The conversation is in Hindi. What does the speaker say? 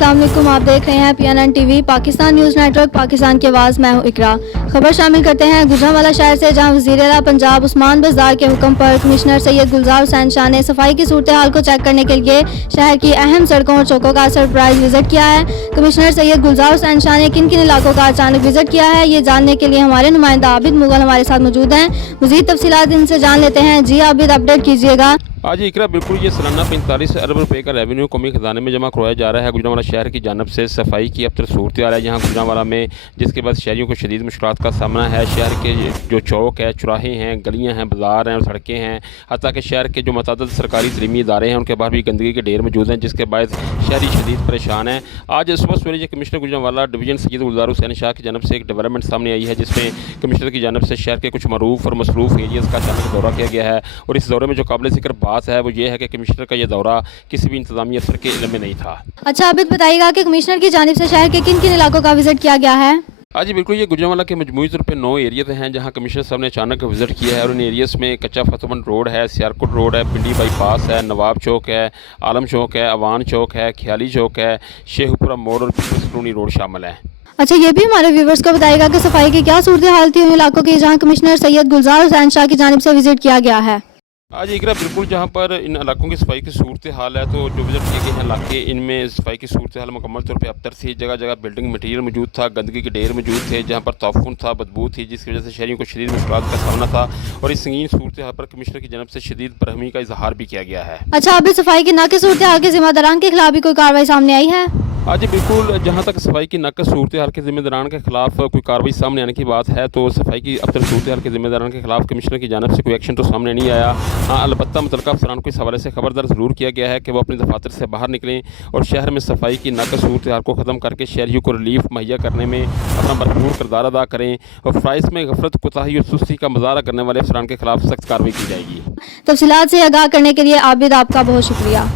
अस्सलाम वालेकुम। आप देख रहे हैं PNN TV Pakistan news network Pakistan की आवाज़। मैं हूं इकरा। खबर शामिल करते हैं गुजरांवाला शहर से, जहां वज़ीर आला पंजाब उस्मान बज़दार के हुक्म पर कमिश्नर सैयद गुलजार हुसैन शाह ने सफाई की सूरत हाल को चेक करने के लिए शहर की अहम सड़कों और चौकों का सरप्राइज विजिट किया है। कमिश्नर सैयद गुलजार हुसैन शाह ने किन किन इलाकों का अचानक विजिट किया है, ये जानने के लिए हमारे नुमाइंदा आबिद मुगल हमारे साथ मौजूद हैं। मज़ीद तफसीलात इनसे जान लेते हैं। जी आबिद, अपडेट कीजिएगा। आज इकरा बिल्कुल ये सालाना 45 अरब रुपए का रेवेन्यू कौमी खजाने में जमा करवाया जा रहा है। गुजरांवाला शहर की जानब से सफाई की अब तक सूरत आ रहा है यहाँ गुजरांवाला में, जिसके बाद शहरियों को शदीद मुश्किलात का सामना है। शहर के जो चौक है, चौराहे हैं, गलियाँ हैं, बाज़ार हैं और सड़कें हैं, हत्ता कि शहर के जो मुतअद्दिद सरकारी तलीमी इदारे हैं उनके बाहर भी गंदगी के ढेर मौजूद हैं, जिसके बाद शहरी शदीद परेशान हैं। आज सुबह सवेरे कमिश्नर गुजरांवाला डिवीजन सैयद गुलजार हुसैन शाह की जानब से एक डेवलपमेंट सामने आई है, जिसमें कमिश्नर की जानब से शहर के कुछ मरूफ और मसरूफ एरियाज़ का अचानक दौरा किया गया है। और इस दौरे में जो काबिल ज़िक्र बात है वो ये है कि कमिश्नर का यह दौरा किसी भी इंतजामी अफसर के इल्म में नहीं था। अच्छा आबिद, बताइएगा कि कमिश्नर की जानिब से शहर के किन किन इलाकों का विजिट किया गया है। हाँ जी बिल्कुल, ये गुजरांवाला के मजमूई तौर पर 9 एरियाज हैं जहाँ कमिश्नर साहब ने अचानक विजिट किया है। और इन एरियाज़ में कच्चा फतोबंद रोड है, सियारकोट रोड है, पिंडी बाईपास है, नवाब चौक है, आलम चौक है, अवान चौक है, ख्याली चौक है, शेखपुरा मोड़ और पीपल्स कॉलोनी रोड शामिल है। अच्छा, ये भी हमारे व्यूवर्स को बताएगा कि सफाई की क्या सूरत हाल थी उन इलाकों की जहां कमिश्नर सैयद गुलजार हुसैन शाह की जानिब से विजिट किया गया है। आज इकरा बिल्कुल जहाँ पर इन इलाकों की सफाई की सूरत हाल है, तो जो विजिट किए गए हैं इलाके, इनमें सफाई की सूरत हाल मुकम्मल तौर पर अबतर थी। जगह जगह बिल्डिंग मटीरियल मौजूद था, गंदगी के ढेर मौजूद थे, जहाँ पर ताफून था, बदबू थी, जिसकी वजह से शहरियों को शदीद मुश्किलात का सामना था। और इस संगीन सूरत हाल पर कमिश्नर की जानब से शदीद बरहमी का इजहार भी किया गया है। अच्छा, अभी सफाई की नाक़िस सूरत हाल के जिम्मेदारान के खिलाफ भी कोई कार्रवाई सामने आई है। आज बिल्कुल जहाँ तक सफाई की नाक़िस सूरत हाल के ज़िम्मेदारान के खिलाफ कोई कार्रवाई सामने आने की बात है, तो सफाई की अब तक सूरत हाल के ज़िम्मेदारान के खिलाफ कमिश्नर की जानब से कोई एक्शन तो सामने नहीं आया। हाँ, अलबत्ता मुतल्लिक़ा अफसरान को इस हवाले से खबरदार ज़रूर किया गया है कि वो अपने दफातर से बाहर निकलें और शहर में सफाई की नाक़िस सूरत हाल को ख़त्म करके शहरियों को रिलीफ मुहैया करने में अपना भरपूर किरदार अदा करें। और फ़राइज़ में गफलत, कोताही और सुस्ती का मुज़ाहरा करने वाले अफसरान के खिलाफ सख्त कार्रवाई की जाएगी। तफसीलात से आगाह करने के लिए आबिद आपका बहुत शुक्रिया।